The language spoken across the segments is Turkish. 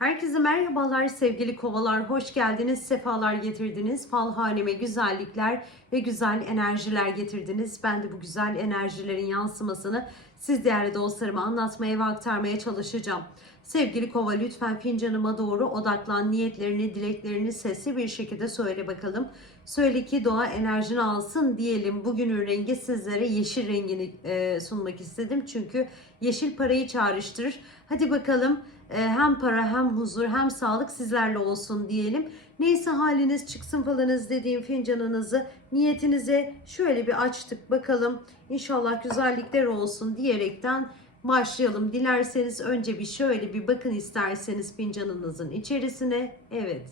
Herkese merhabalar sevgili kovalar. Hoş geldiniz, sefalar getirdiniz. Fal haneme güzellikler ve güzel enerjiler getirdiniz. Ben de bu güzel enerjilerin yansımasını siz değerli dostlarıma anlatmaya ve aktarmaya çalışacağım. Sevgili kova lütfen fincanıma doğru odaklan. Niyetlerini, dileklerini sesli bir şekilde söyle bakalım. Söyle ki doğa enerjini alsın diyelim. Bugünün rengi sizlere yeşil rengini e, sunmak istedim. Çünkü yeşil parayı çağrıştırır. Hadi bakalım hem para hem huzur hem sağlık sizlerle olsun diyelim. Neyse haliniz çıksın falanız dediğim fincanınızı niyetinize şöyle bir açtık bakalım. İnşallah güzellikler olsun diyerekten başlayalım. Dilerseniz önce bir şöyle bir bakın isterseniz fincanınızın içerisine. Evet.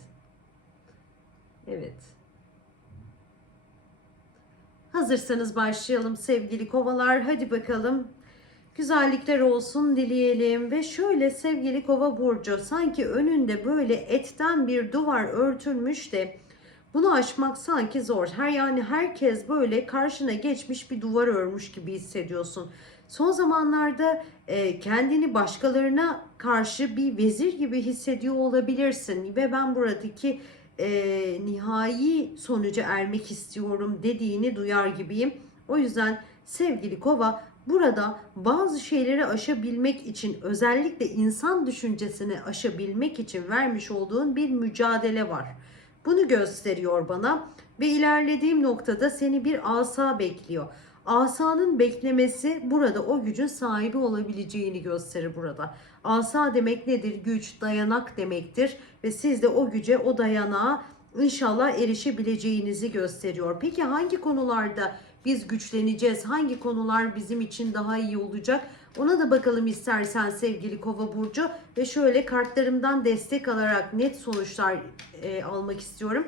Evet. Hazırsanız başlayalım sevgili kovalar. Hadi bakalım. Güzellikler olsun dileyelim ve şöyle sevgili kova burcu sanki önünde böyle etten bir duvar örtülmüş de bunu aşmak sanki zor. Her yani herkes böyle karşına geçmiş bir duvar örmüş gibi hissediyorsun. Son zamanlarda e, kendini başkalarına karşı bir vezir gibi hissediyor olabilirsin ve ben buradaki e, nihai sonuca ermek istiyorum dediğini duyar gibiyim. O yüzden sevgili kova burada bazı şeyleri aşabilmek için özellikle insan düşüncesini aşabilmek için vermiş olduğun bir mücadele var. Bunu gösteriyor bana ve ilerlediğim noktada seni bir asa bekliyor. Asanın beklemesi burada o gücün sahibi olabileceğini gösterir burada. Asa demek nedir? Güç, dayanak demektir ve siz de o güce, o dayanağa inşallah erişebileceğinizi gösteriyor. Peki hangi konularda biz güçleneceğiz? Hangi konular bizim için daha iyi olacak? Ona da bakalım istersen sevgili Kova burcu ve şöyle kartlarımdan destek alarak net sonuçlar e, almak istiyorum.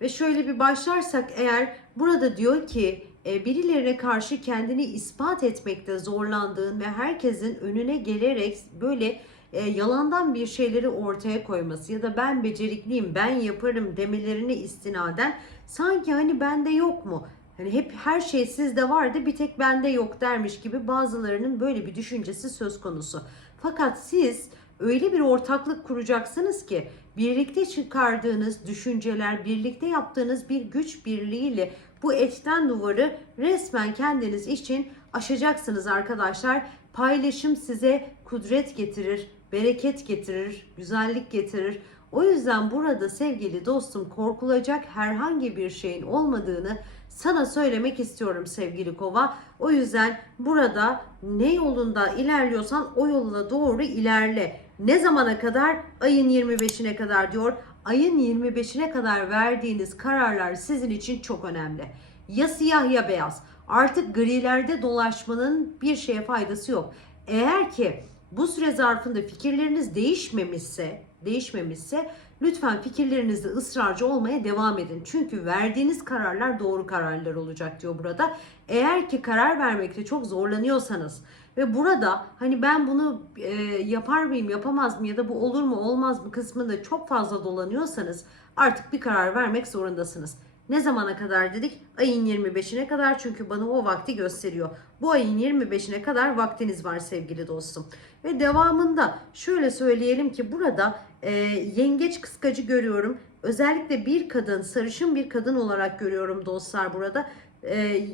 Ve şöyle bir başlarsak eğer burada diyor ki e, birilerine karşı kendini ispat etmekte zorlandığın ve herkesin önüne gelerek böyle e, yalandan bir şeyleri ortaya koyması ya da ben becerikliyim, ben yaparım demelerine istinaden sanki hani bende yok mu? Hani hep her şey sizde vardı bir tek bende yok dermiş gibi bazılarının böyle bir düşüncesi söz konusu. Fakat siz öyle bir ortaklık kuracaksınız ki birlikte çıkardığınız düşünceler, birlikte yaptığınız bir güç birliğiyle bu etten duvarı resmen kendiniz için aşacaksınız arkadaşlar. Paylaşım size kudret getirir, bereket getirir, güzellik getirir. O yüzden burada sevgili dostum korkulacak herhangi bir şeyin olmadığını sana söylemek istiyorum sevgili kova. O yüzden burada ne yolunda ilerliyorsan o yoluna doğru ilerle. Ne zamana kadar? Ayın 25'ine kadar diyor. Ayın 25'ine kadar verdiğiniz kararlar sizin için çok önemli. Ya siyah ya beyaz. Artık grilerde dolaşmanın bir şeye faydası yok. Eğer ki bu süre zarfında fikirleriniz değişmemişse, değişmemişse lütfen fikirlerinizde ısrarcı olmaya devam edin. Çünkü verdiğiniz kararlar doğru kararlar olacak diyor burada. Eğer ki karar vermekte çok zorlanıyorsanız ve burada hani ben bunu e, yapar mıyım, yapamaz mı ya da bu olur mu, olmaz mı kısmında çok fazla dolanıyorsanız artık bir karar vermek zorundasınız. Ne zamana kadar dedik? Ayın 25'ine kadar çünkü bana o vakti gösteriyor. Bu ayın 25'ine kadar vaktiniz var sevgili dostum. Ve devamında şöyle söyleyelim ki burada e, yengeç kıskacı görüyorum. Özellikle bir kadın, sarışın bir kadın olarak görüyorum dostlar burada. E,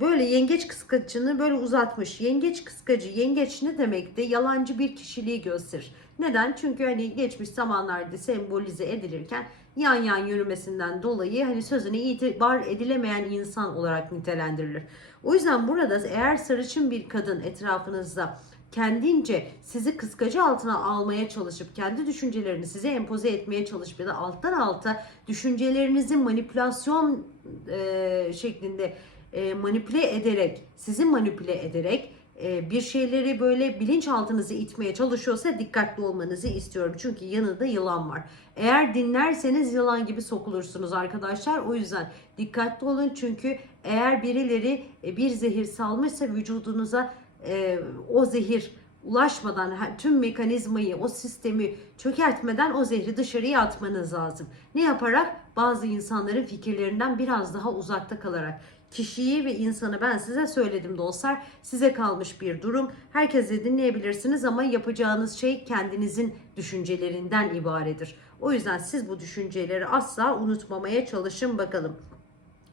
böyle yengeç kıskacını böyle uzatmış. Yengeç kıskacı, yengeç ne demekti? Yalancı bir kişiliği gösterir. Neden? Çünkü hani geçmiş zamanlarda sembolize edilirken yan yan yürümesinden dolayı hani sözüne itibar edilemeyen insan olarak nitelendirilir. O yüzden burada eğer sarışın bir kadın etrafınızda kendince sizi kıskacı altına almaya çalışıp kendi düşüncelerini size empoze etmeye çalışıp ya da alttan alta düşüncelerinizi manipülasyon e, şeklinde e, manipüle ederek, sizi manipüle ederek bir şeyleri böyle bilinçaltınızı itmeye çalışıyorsa dikkatli olmanızı istiyorum. Çünkü yanında yılan var. Eğer dinlerseniz yılan gibi sokulursunuz arkadaşlar. O yüzden dikkatli olun çünkü eğer birileri e, bir zehir salmışsa vücudunuza e, o zehir ulaşmadan tüm mekanizmayı, o sistemi çökertmeden o zehri dışarıya atmanız lazım. Ne yaparak? Bazı insanların fikirlerinden biraz daha uzakta kalarak. Kişiyi ve insanı ben size söyledim dostlar. Size kalmış bir durum. Herkese dinleyebilirsiniz ama yapacağınız şey kendinizin düşüncelerinden ibarettir. O yüzden siz bu düşünceleri asla unutmamaya çalışın bakalım.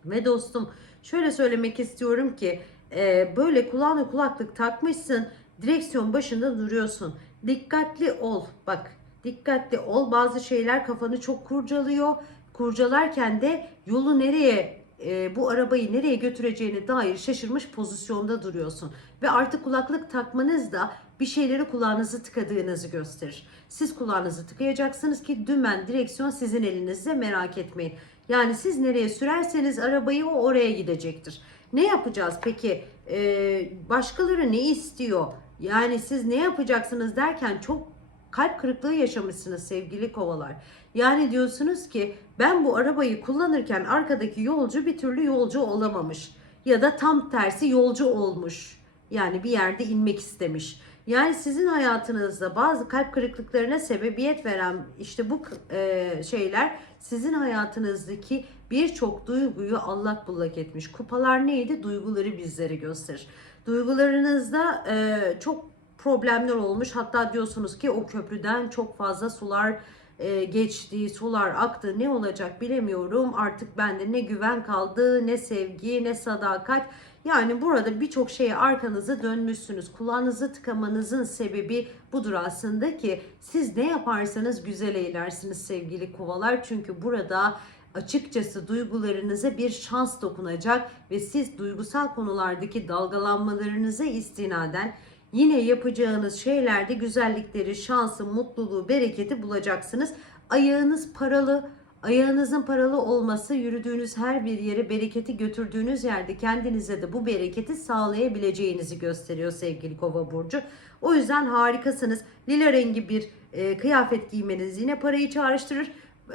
Ve dostum şöyle söylemek istiyorum ki e, böyle kulağına kulaklık takmışsın direksiyon başında duruyorsun. Dikkatli ol bak dikkatli ol bazı şeyler kafanı çok kurcalıyor. Kurcalarken de yolu nereye e, bu arabayı nereye götüreceğini dair şaşırmış pozisyonda duruyorsun. Ve artık kulaklık takmanız da bir şeyleri kulağınızı tıkadığınızı gösterir. Siz kulağınızı tıkayacaksınız ki dümen direksiyon sizin elinizde merak etmeyin. Yani siz nereye sürerseniz arabayı o oraya gidecektir. Ne yapacağız peki? Ee, başkaları ne istiyor? Yani siz ne yapacaksınız derken çok kalp kırıklığı yaşamışsınız sevgili kovalar. Yani diyorsunuz ki ben bu arabayı kullanırken arkadaki yolcu bir türlü yolcu olamamış. Ya da tam tersi yolcu olmuş. Yani bir yerde inmek istemiş. Yani sizin hayatınızda bazı kalp kırıklıklarına sebebiyet veren işte bu e, şeyler sizin hayatınızdaki birçok duyguyu allak bullak etmiş. Kupalar neydi? Duyguları bizlere gösterir. Duygularınızda e, çok problemler olmuş. Hatta diyorsunuz ki o köprüden çok fazla sular e, geçti, sular aktı. Ne olacak bilemiyorum. Artık bende ne güven kaldı, ne sevgi, ne sadakat. Yani burada birçok şeye arkanızı dönmüşsünüz. Kulağınızı tıkamanızın sebebi budur aslında ki siz ne yaparsanız güzel eylersiniz sevgili kovalar. Çünkü burada açıkçası duygularınıza bir şans dokunacak ve siz duygusal konulardaki dalgalanmalarınıza istinaden yine yapacağınız şeylerde güzellikleri, şansı, mutluluğu, bereketi bulacaksınız. Ayağınız paralı, Ayağınızın paralı olması yürüdüğünüz her bir yere bereketi götürdüğünüz yerde kendinize de bu bereketi sağlayabileceğinizi gösteriyor sevgili kova burcu. O yüzden harikasınız. Lila rengi bir e, kıyafet giymeniz yine parayı çağrıştırır.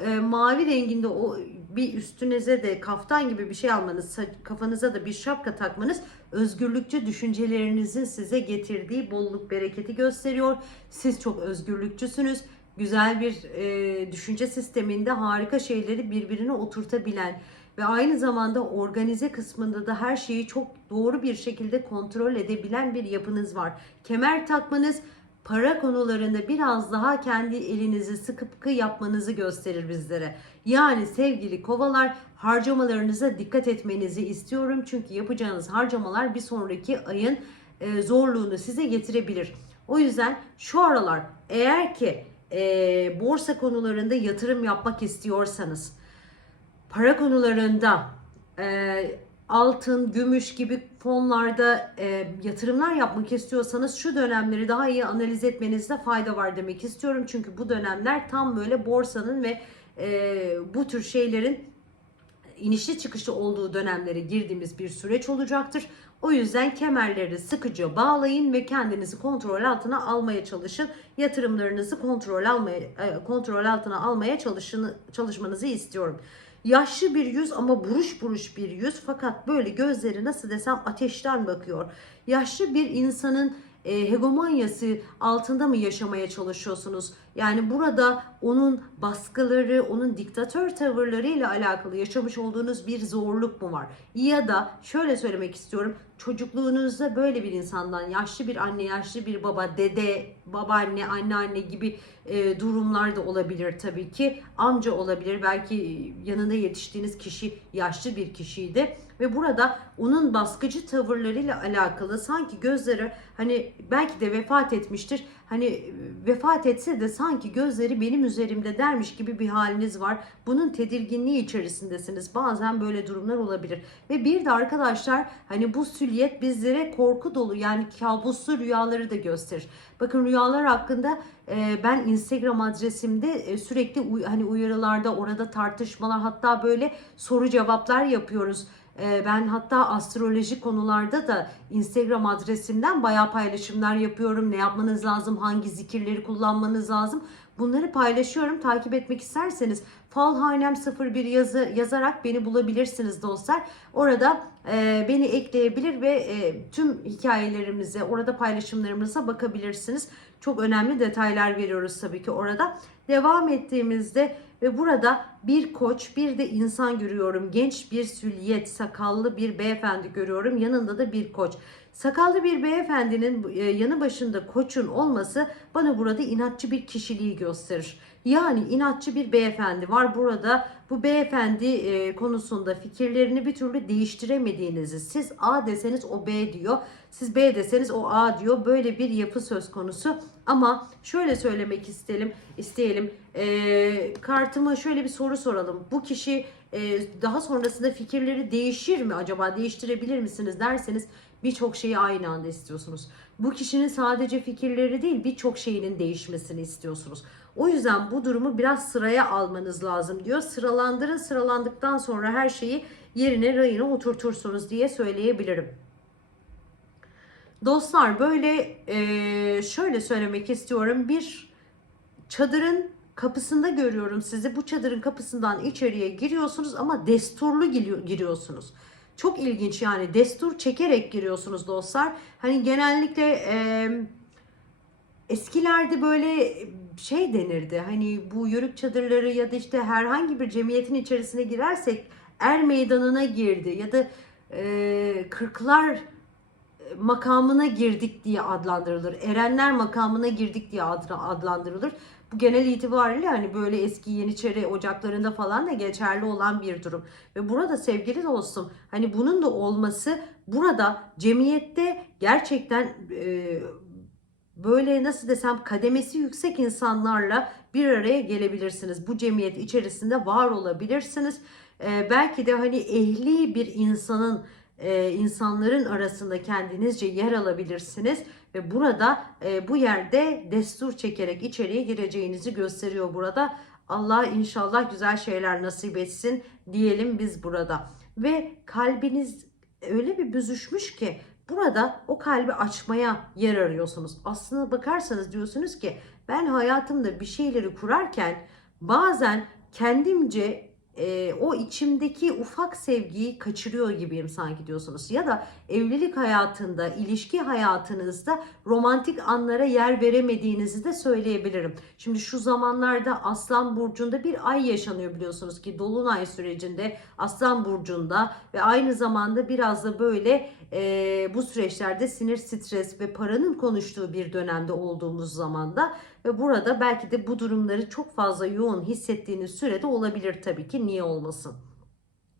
E, mavi renginde o bir üstünüze de kaftan gibi bir şey almanız, kafanıza da bir şapka takmanız özgürlükçü düşüncelerinizin size getirdiği bolluk bereketi gösteriyor. Siz çok özgürlükçüsünüz güzel bir e, düşünce sisteminde harika şeyleri birbirine oturtabilen ve aynı zamanda organize kısmında da her şeyi çok doğru bir şekilde kontrol edebilen bir yapınız var. Kemer takmanız para konularında biraz daha kendi elinizi sıkı yapmanızı gösterir bizlere. Yani sevgili kovalar harcamalarınıza dikkat etmenizi istiyorum. Çünkü yapacağınız harcamalar bir sonraki ayın e, zorluğunu size getirebilir. O yüzden şu aralar eğer ki e, borsa konularında yatırım yapmak istiyorsanız, para konularında e, altın, gümüş gibi fonlarda e, yatırımlar yapmak istiyorsanız şu dönemleri daha iyi analiz etmenizde fayda var demek istiyorum. Çünkü bu dönemler tam böyle borsanın ve e, bu tür şeylerin inişli çıkışlı olduğu dönemlere girdiğimiz bir süreç olacaktır. O yüzden kemerleri sıkıca bağlayın ve kendinizi kontrol altına almaya çalışın. Yatırımlarınızı kontrol almaya e, kontrol altına almaya çalışın, çalışmanızı istiyorum. Yaşlı bir yüz ama buruş buruş bir yüz fakat böyle gözleri nasıl desem ateşten bakıyor. Yaşlı bir insanın e, hegemonyası altında mı yaşamaya çalışıyorsunuz? Yani burada onun baskıları, onun diktatör tavırlarıyla alakalı yaşamış olduğunuz bir zorluk mu var? Ya da şöyle söylemek istiyorum. Çocukluğunuzda böyle bir insandan yaşlı bir anne, yaşlı bir baba, dede, babaanne, anneanne gibi e, durumlar da olabilir tabii ki. Amca olabilir. Belki yanında yetiştiğiniz kişi yaşlı bir kişiydi ve burada onun baskıcı tavırlarıyla alakalı sanki gözleri hani belki de vefat etmiştir. Hani vefat etse de sanki gözleri benim üzerimde dermiş gibi bir haliniz var. Bunun tedirginliği içerisindesiniz. Bazen böyle durumlar olabilir. Ve bir de arkadaşlar hani bu süliyet bizlere korku dolu yani kabuslu rüyaları da gösterir. Bakın rüyalar hakkında e, ben Instagram adresimde e, sürekli uy- hani uyarılarda orada tartışmalar hatta böyle soru cevaplar yapıyoruz. E, ben hatta astroloji konularda da Instagram adresimden bayağı paylaşımlar yapıyorum. Ne yapmanız lazım, hangi zikirleri kullanmanız lazım. Bunları paylaşıyorum. Takip etmek isterseniz Falhanem 01 yazı, yazarak beni bulabilirsiniz dostlar. Orada e, beni ekleyebilir ve e, tüm hikayelerimize, orada paylaşımlarımıza bakabilirsiniz. çok önemli detaylar veriyoruz tabii ki orada. Devam ettiğimizde ve burada bir koç bir de insan görüyorum. Genç bir süliyet, sakallı bir beyefendi görüyorum. Yanında da bir koç. Sakallı bir beyefendinin e, yanı başında koçun olması bana burada inatçı bir kişiliği gösterir. Yani inatçı bir beyefendi var burada. Bu beyefendi e, konusunda fikirlerini bir türlü değiştiremediğinizi, siz A deseniz o B diyor, siz B deseniz o A diyor. Böyle bir yapı söz konusu. Ama şöyle söylemek isteyelim, isteyelim. E, kartıma şöyle bir soru soralım. Bu kişi e, daha sonrasında fikirleri değişir mi acaba? Değiştirebilir misiniz derseniz birçok şeyi aynı anda istiyorsunuz. Bu kişinin sadece fikirleri değil birçok şeyinin değişmesini istiyorsunuz. O yüzden bu durumu biraz sıraya almanız lazım diyor. Sıralandırın sıralandıktan sonra her şeyi yerine rayına oturtursunuz diye söyleyebilirim. Dostlar böyle e, şöyle söylemek istiyorum. Bir çadırın kapısında görüyorum sizi. Bu çadırın kapısından içeriye giriyorsunuz ama desturlu giriyor- giriyorsunuz. Çok ilginç yani destur çekerek giriyorsunuz dostlar. Hani genellikle e, eskilerde böyle şey denirdi. Hani bu yörük çadırları ya da işte herhangi bir cemiyetin içerisine girersek er meydanına girdi ya da e, kırklar makamına girdik diye adlandırılır. Erenler makamına girdik diye adlandırılır. Bu genel itibariyle hani böyle eski Yeniçeri ocaklarında falan da geçerli olan bir durum. Ve burada sevgili dostum hani bunun da olması burada cemiyette gerçekten e, böyle nasıl desem kademesi yüksek insanlarla bir araya gelebilirsiniz. Bu cemiyet içerisinde var olabilirsiniz. E, belki de hani ehli bir insanın e, insanların arasında kendinizce yer alabilirsiniz ve burada e, bu yerde destur çekerek içeriye gireceğinizi gösteriyor burada. Allah inşallah güzel şeyler nasip etsin diyelim biz burada. Ve kalbiniz öyle bir büzüşmüş ki burada o kalbi açmaya yer arıyorsunuz. Aslına bakarsanız diyorsunuz ki ben hayatımda bir şeyleri kurarken bazen kendimce e, o içimdeki ufak sevgiyi kaçırıyor gibiyim sanki diyorsunuz. Ya da evlilik hayatında, ilişki hayatınızda romantik anlara yer veremediğinizi de söyleyebilirim. Şimdi şu zamanlarda Aslan Burcu'nda bir ay yaşanıyor biliyorsunuz ki Dolunay sürecinde Aslan Burcu'nda ve aynı zamanda biraz da böyle e, bu süreçlerde sinir, stres ve paranın konuştuğu bir dönemde olduğumuz zamanda ve burada belki de bu durumları çok fazla yoğun hissettiğiniz sürede olabilir tabii ki niye olmasın.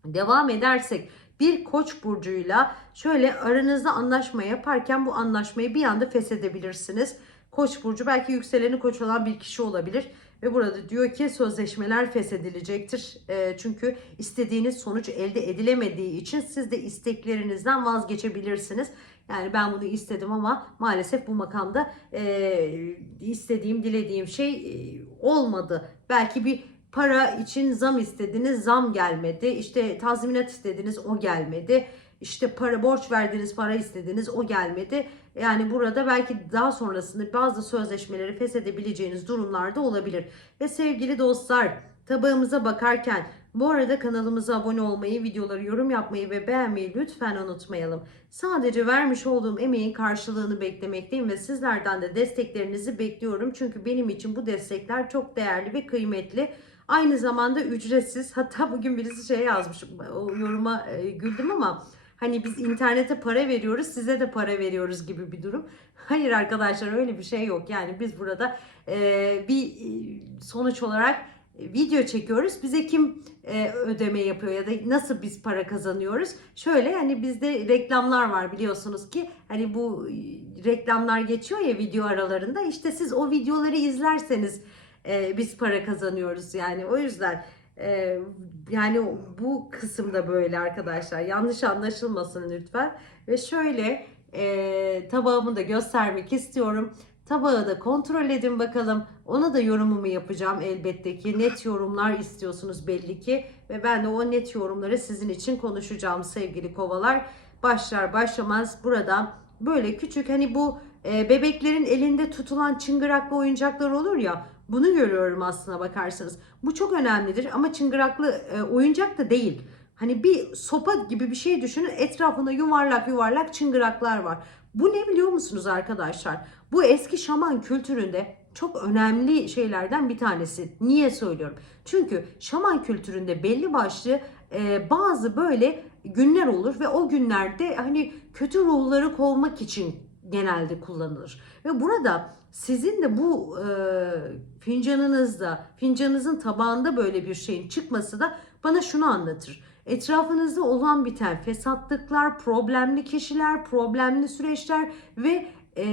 Devam edersek bir koç burcuyla şöyle aranızda anlaşma yaparken bu anlaşmayı bir anda feshedebilirsiniz. Koç burcu belki yükseleni koç olan bir kişi olabilir ve burada diyor ki sözleşmeler feshedilecektir. E, çünkü istediğiniz sonuç elde edilemediği için siz de isteklerinizden vazgeçebilirsiniz. Yani ben bunu istedim ama maalesef bu makamda e, istediğim, dilediğim şey e, olmadı. Belki bir para için zam istediniz, zam gelmedi. İşte tazminat istediniz, o gelmedi. İşte para borç verdiniz, para istediniz, o gelmedi. Yani burada belki daha sonrasında bazı sözleşmeleri feshedebileceğiniz durumlarda olabilir. Ve sevgili dostlar, tabağımıza bakarken bu arada kanalımıza abone olmayı, videoları yorum yapmayı ve beğenmeyi lütfen unutmayalım. Sadece vermiş olduğum emeğin karşılığını beklemekteyim ve sizlerden de desteklerinizi bekliyorum. Çünkü benim için bu destekler çok değerli ve kıymetli. Aynı zamanda ücretsiz. Hatta bugün birisi şey yazmış. O yoruma e, güldüm ama hani biz internete para veriyoruz, size de para veriyoruz gibi bir durum. Hayır arkadaşlar öyle bir şey yok. Yani biz burada e, bir e, sonuç olarak video çekiyoruz. Bize kim e, ödeme yapıyor ya da nasıl biz para kazanıyoruz? Şöyle hani bizde reklamlar var biliyorsunuz ki hani bu e, reklamlar geçiyor ya video aralarında. İşte siz o videoları izlerseniz e, biz para kazanıyoruz yani. O yüzden e, yani bu kısımda böyle arkadaşlar. Yanlış anlaşılmasın lütfen. Ve şöyle e, tabağımı da göstermek istiyorum. Tabağı da kontrol edin bakalım. Ona da yorumumu yapacağım elbette ki. Net yorumlar istiyorsunuz belli ki. Ve ben de o net yorumları sizin için konuşacağım sevgili kovalar. Başlar başlamaz burada böyle küçük hani bu e, bebeklerin elinde tutulan çıngıraklı oyuncaklar olur ya. Bunu görüyorum aslına bakarsanız. Bu çok önemlidir ama çıngıraklı e, oyuncak da değil. Hani bir sopa gibi bir şey düşünün. Etrafında yuvarlak yuvarlak çıngıraklar var. Bu ne biliyor musunuz arkadaşlar? Bu eski şaman kültüründe çok önemli şeylerden bir tanesi. Niye söylüyorum? Çünkü şaman kültüründe belli başlı e, bazı böyle günler olur ve o günlerde hani kötü ruhları kovmak için genelde kullanılır. Ve burada sizin de bu e, fincanınızda, fincanınızın tabağında böyle bir şeyin çıkması da bana şunu anlatır. Etrafınızda olan biten fesatlıklar, problemli kişiler, problemli süreçler ve e,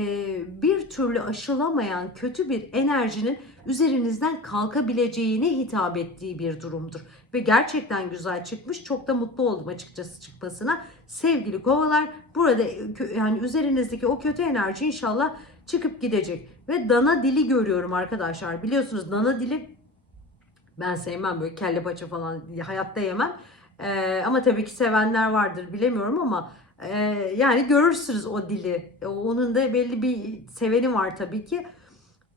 bir türlü aşılamayan kötü bir enerjinin üzerinizden kalkabileceğine hitap ettiği bir durumdur. Ve gerçekten güzel çıkmış. Çok da mutlu oldum açıkçası çıkmasına. Sevgili kovalar burada yani üzerinizdeki o kötü enerji inşallah çıkıp gidecek. Ve dana dili görüyorum arkadaşlar. Biliyorsunuz dana dili ben sevmem böyle kelle paça falan hayatta yemem. Ee, ama tabii ki sevenler vardır bilemiyorum ama e, yani görürsünüz o dili. E, Onun da belli bir seveni var tabii ki.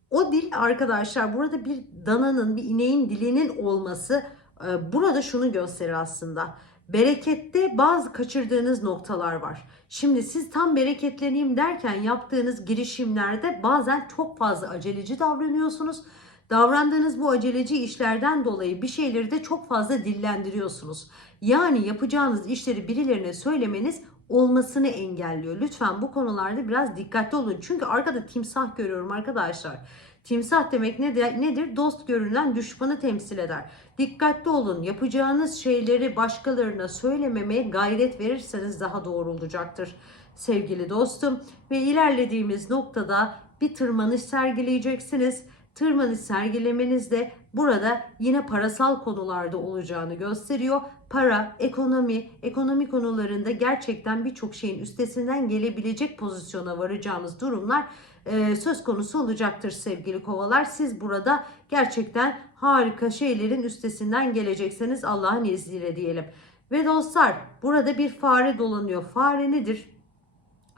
O dil arkadaşlar burada bir dananın, bir ineğin dilinin olması e, burada şunu gösterir aslında. Berekette bazı kaçırdığınız noktalar var. Şimdi siz tam bereketleneyim derken yaptığınız girişimlerde bazen çok fazla aceleci davranıyorsunuz. Davrandığınız bu aceleci işlerden dolayı bir şeyleri de çok fazla dillendiriyorsunuz. Yani yapacağınız işleri birilerine söylemeniz olmasını engelliyor. Lütfen bu konularda biraz dikkatli olun. Çünkü arkada timsah görüyorum arkadaşlar. Timsah demek nedir? nedir? Dost görünen düşmanı temsil eder. Dikkatli olun. Yapacağınız şeyleri başkalarına söylememeye gayret verirseniz daha doğru olacaktır sevgili dostum. Ve ilerlediğimiz noktada bir tırmanış sergileyeceksiniz. Tırmanış sergilemeniz de burada yine parasal konularda olacağını gösteriyor. Para, ekonomi, ekonomi konularında gerçekten birçok şeyin üstesinden gelebilecek pozisyona varacağınız durumlar e, söz konusu olacaktır sevgili kovalar. Siz burada gerçekten harika şeylerin üstesinden gelecekseniz Allah'ın izniyle diyelim. Ve dostlar burada bir fare dolanıyor. Fare nedir?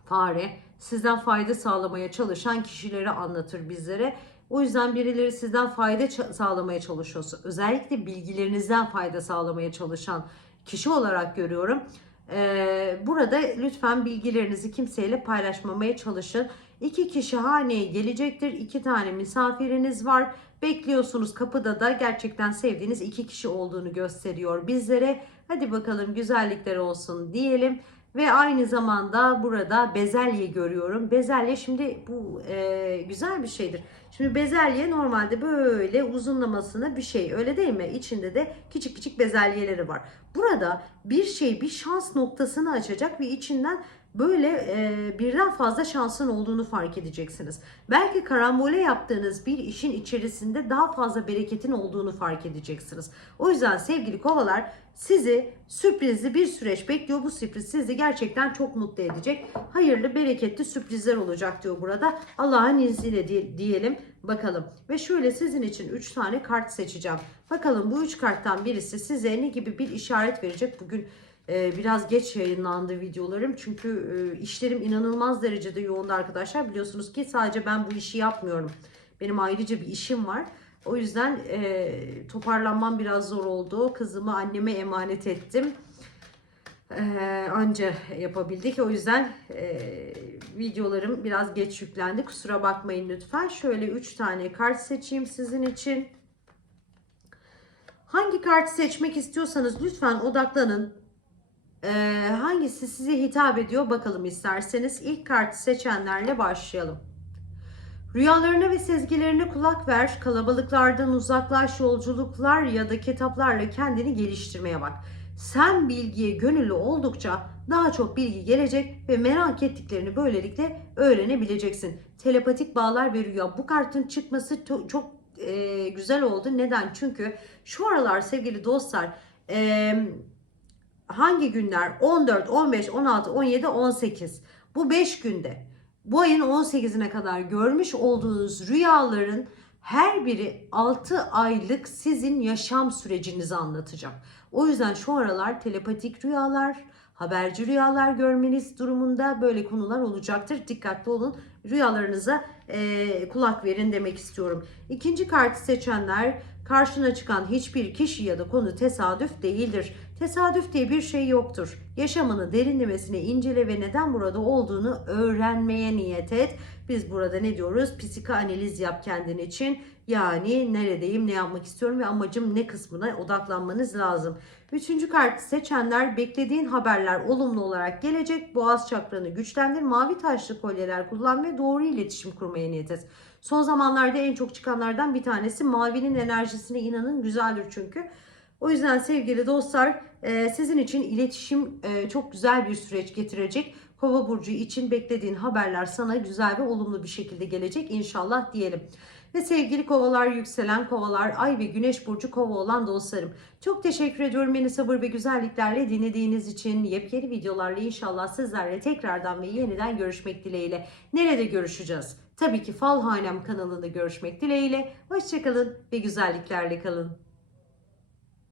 Fare sizden fayda sağlamaya çalışan kişileri anlatır bizlere. O yüzden birileri sizden fayda sağlamaya çalışıyorsa, özellikle bilgilerinizden fayda sağlamaya çalışan kişi olarak görüyorum. Ee, burada lütfen bilgilerinizi kimseyle paylaşmamaya çalışın. İki kişi haneye gelecektir. İki tane misafiriniz var. Bekliyorsunuz kapıda da gerçekten sevdiğiniz iki kişi olduğunu gösteriyor bizlere. Hadi bakalım güzellikler olsun diyelim. Ve aynı zamanda burada bezelye görüyorum. Bezelye şimdi bu e, güzel bir şeydir. Şimdi bezelye normalde böyle uzunlamasına bir şey öyle değil mi? İçinde de küçük küçük bezelyeleri var. Burada bir şey bir şans noktasını açacak ve içinden böyle e, birden fazla şansın olduğunu fark edeceksiniz. Belki karambole yaptığınız bir işin içerisinde daha fazla bereketin olduğunu fark edeceksiniz. O yüzden sevgili kovalar sizi sürprizli bir süreç bekliyor. Bu sürpriz sizi gerçekten çok mutlu edecek. Hayırlı, bereketli sürprizler olacak diyor burada. Allah'ın izniyle diye- diyelim. Bakalım. Ve şöyle sizin için 3 tane kart seçeceğim. Bakalım bu 3 karttan birisi size ne gibi bir işaret verecek? Bugün e, biraz geç yayınlandı videolarım. Çünkü e, işlerim inanılmaz derecede yoğundu arkadaşlar. Biliyorsunuz ki sadece ben bu işi yapmıyorum. Benim ayrıca bir işim var. O yüzden e, toparlanmam biraz zor oldu. Kızımı anneme emanet ettim. Ee, anca yapabildik. O yüzden e, videolarım biraz geç yüklendi. Kusura bakmayın lütfen. Şöyle 3 tane kart seçeyim sizin için. Hangi kartı seçmek istiyorsanız lütfen odaklanın. Ee, hangisi size hitap ediyor bakalım isterseniz. İlk kartı seçenlerle başlayalım. Rüyalarına ve sezgilerine kulak ver. Kalabalıklardan uzaklaş, yolculuklar ya da kitaplarla kendini geliştirmeye bak. Sen bilgiye gönüllü oldukça daha çok bilgi gelecek ve merak ettiklerini böylelikle öğrenebileceksin. Telepatik bağlar ve rüya. Bu kartın çıkması çok e, güzel oldu. Neden? Çünkü şu aralar sevgili dostlar e, hangi günler? 14, 15, 16, 17, 18. Bu 5 günde bu ayın 18'ine kadar görmüş olduğunuz rüyaların her biri 6 aylık sizin yaşam sürecinizi anlatacak. O yüzden şu aralar telepatik rüyalar, haberci rüyalar görmeniz durumunda böyle konular olacaktır. Dikkatli olun. Rüyalarınıza eee, kulak verin demek istiyorum. İkinci kartı seçenler Karşına çıkan hiçbir kişi ya da konu tesadüf değildir. Tesadüf diye bir şey yoktur. Yaşamını derinlemesine incele ve neden burada olduğunu öğrenmeye niyet et. Biz burada ne diyoruz? Psikoanaliz yap kendin için. Yani neredeyim, ne yapmak istiyorum ve amacım ne kısmına odaklanmanız lazım. Üçüncü kart seçenler beklediğin haberler olumlu olarak gelecek. Boğaz çakranı güçlendir. Mavi taşlı kolyeler kullan ve doğru iletişim kurmaya niyet et. Son zamanlarda en çok çıkanlardan bir tanesi mavinin enerjisine inanın güzeldir çünkü. O yüzden sevgili dostlar sizin için iletişim e, çok güzel bir süreç getirecek. Kova burcu için beklediğin haberler sana güzel ve olumlu bir şekilde gelecek inşallah diyelim. Ve sevgili kovalar, yükselen kovalar, ay ve güneş burcu kova olan dostlarım. Çok teşekkür ediyorum beni sabır ve güzelliklerle dinlediğiniz için. Yepyeni videolarla inşallah sizlerle tekrardan ve yeniden görüşmek dileğiyle. Nerede görüşeceğiz? Tabii ki Falhanem kanalında görüşmek dileğiyle. Hoşçakalın ve güzelliklerle kalın.